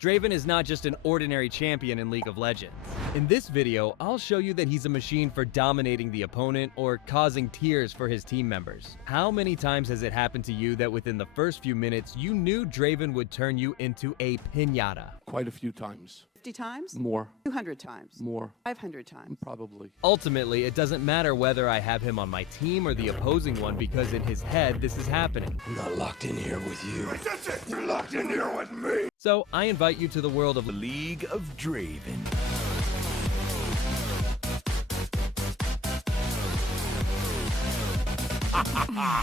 Draven is not just an ordinary champion in League of Legends. In this video, I'll show you that he's a machine for dominating the opponent or causing tears for his team members. How many times has it happened to you that within the first few minutes, you knew Draven would turn you into a piñata? Quite a few times. 50 times? More. 200 times? More. 500 times? Probably. Ultimately, it doesn't matter whether I have him on my team or the opposing one, because in his head, this is happening. I'm not locked in here with you. That's it! You're locked in here with me! So I invite you to the world of League of Draven.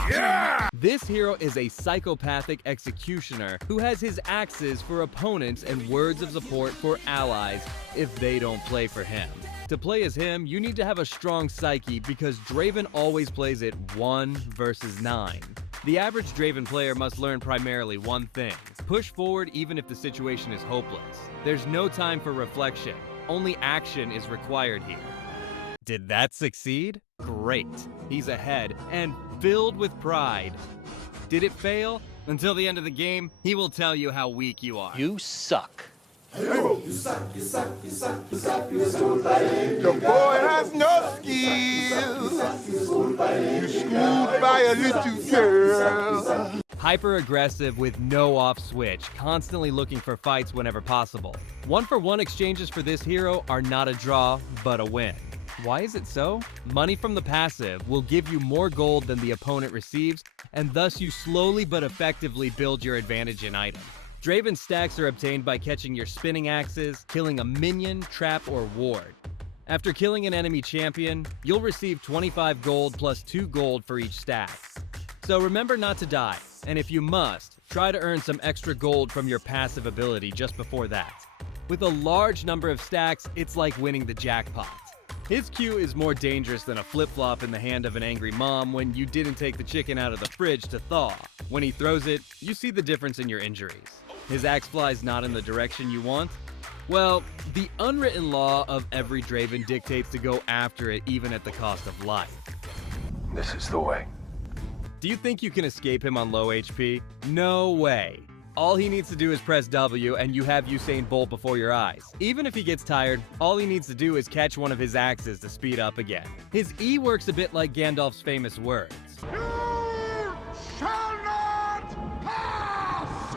Yeah! This hero is a psychopathic executioner who has his axes for opponents and words of support for allies if they don't play for him. To play as him, you need to have a strong psyche because Draven always plays it 1 versus 9. The average Draven player must learn primarily one thing: push forward even if the situation is hopeless. There's no time for reflection, only action is required here. Did that succeed? Great. He's ahead and filled with pride. Did it fail? Until the end of the game, he will tell you how weak you are. You suck. Your boy has no skills. You're schooled by a little girl. Hyper-aggressive with no off switch, constantly looking for fights whenever possible. 1-for-1 exchanges for this hero are not a draw, but a win. Why is it so? Money from the passive will give you more gold than the opponent receives, and thus you slowly but effectively build your advantage in items. Draven stacks are obtained by catching your spinning axes, killing a minion, trap, or ward. After killing an enemy champion, you'll receive 25 gold plus 2 gold for each stack. So remember not to die, and if you must, try to earn some extra gold from your passive ability just before that. With a large number of stacks, it's like winning the jackpot. His Q is more dangerous than a flip-flop in the hand of an angry mom when you didn't take the chicken out of the fridge to thaw. When he throws it, you see the difference in your injuries. His axe flies not in the direction you want? Well, the unwritten law of every Draven dictates to go after it even at the cost of life. This is the way. Do you think you can escape him on low HP? No way. All he needs to do is press W and you have Usain Bolt before your eyes. Even if he gets tired, all he needs to do is catch one of his axes to speed up again. His E works a bit like Gandalf's famous words. You shall not pass!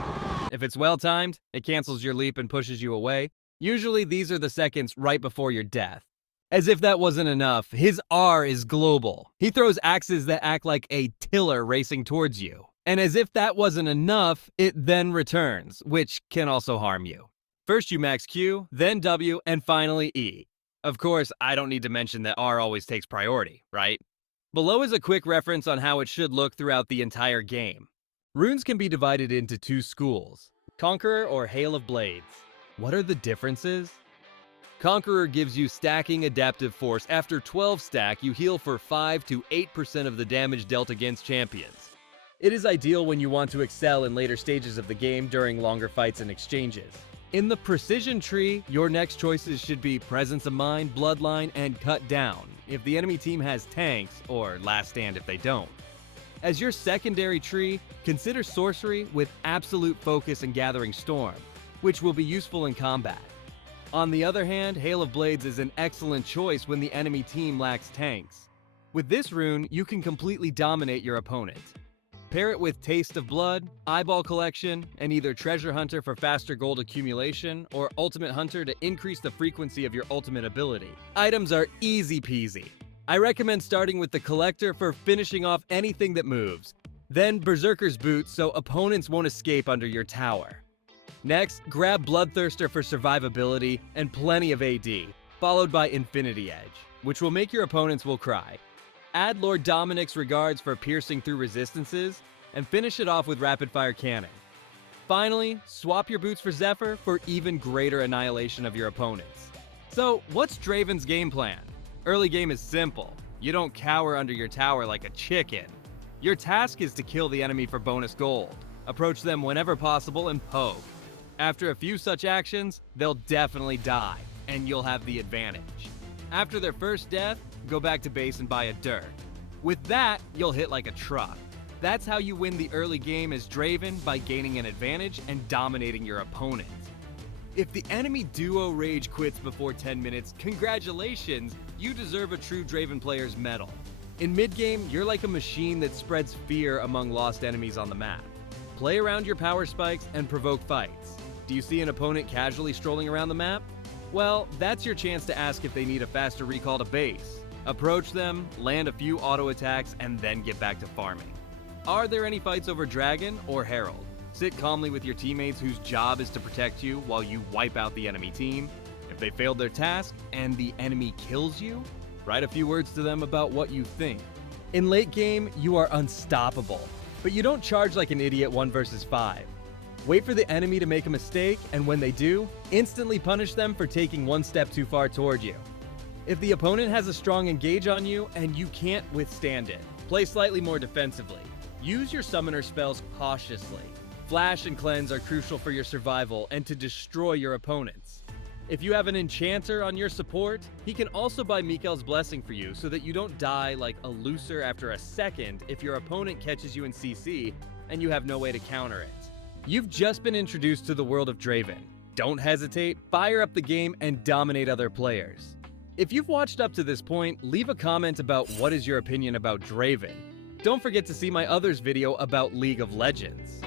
If it's well timed, it cancels your leap and pushes you away. Usually these are the seconds right before your death. As if that wasn't enough, his R is global. He throws axes that act like a tiller racing towards you. And as if that wasn't enough, it then returns, which can also harm you. First you max Q, then W, and finally E. Of course, I don't need to mention that R always takes priority, right? Below is a quick reference on how it should look throughout the entire game. Runes can be divided into 2 schools: Conqueror or Hail of Blades. What are the differences? Conqueror gives you stacking adaptive force. After 12 stack, you heal for 5 to 8% of the damage dealt against champions. It is ideal when you want to excel in later stages of the game during longer fights and exchanges. In the precision tree, your next choices should be Presence of Mind, Bloodline, and Cut Down if the enemy team has tanks, or Last Stand if they don't. As your secondary tree, consider Sorcery with Absolute Focus and Gathering Storm, which will be useful in combat. On the other hand, Hail of Blades is an excellent choice when the enemy team lacks tanks. With this rune, you can completely dominate your opponent. Pair it with Taste of Blood, Eyeball Collection, and either Treasure Hunter for faster gold accumulation, or Ultimate Hunter to increase the frequency of your ultimate ability. Items are easy peasy. I recommend starting with the Collector for finishing off anything that moves. Then Berserker's Boots so opponents won't escape under your tower. Next, grab Bloodthirster for survivability and plenty of AD, followed by Infinity Edge, which will make your opponents will cry. Add Lord Dominic's Regards for piercing through resistances, and finish it off with Rapid Fire Cannon. Finally, swap your boots for Zephyr for even greater annihilation of your opponents. So, what's Draven's game plan? Early game is simple. You don't cower under your tower like a chicken. Your task is to kill the enemy for bonus gold. Approach them whenever possible and poke. After a few such actions, they'll definitely die, and you'll have the advantage. After their first death, go back to base and buy a dirt. With that, you'll hit like a truck. That's how you win the early game as Draven, by gaining an advantage and dominating your opponent. If the enemy duo rage quits before 10 minutes, congratulations, you deserve a true Draven Player's medal. In mid-game, you're like a machine that spreads fear among lost enemies on the map. Play around your power spikes and provoke fights. Do you see an opponent casually strolling around the map? Well, that's your chance to ask if they need a faster recall to base. Approach them, land a few auto attacks, and then get back to farming. Are there any fights over Dragon or Herald? Sit calmly with your teammates whose job is to protect you while you wipe out the enemy team. If they failed their task and the enemy kills you, write a few words to them about what you think. In late game, you are unstoppable, but you don't charge like an idiot 1 versus 5. Wait for the enemy to make a mistake, and when they do, instantly punish them for taking one step too far toward you. If the opponent has a strong engage on you and you can't withstand it, play slightly more defensively. Use your summoner spells cautiously. Flash and cleanse are crucial for your survival and to destroy your opponents. If you have an enchanter on your support, he can also buy Mikel's Blessing for you so that you don't die like a looser after a second if your opponent catches you in CC and you have no way to counter it. You've just been introduced to the world of Draven. Don't hesitate, fire up the game, and dominate other players. If you've watched up to this point, leave a comment about what is your opinion about Draven. Don't forget to see my others video about League of Legends.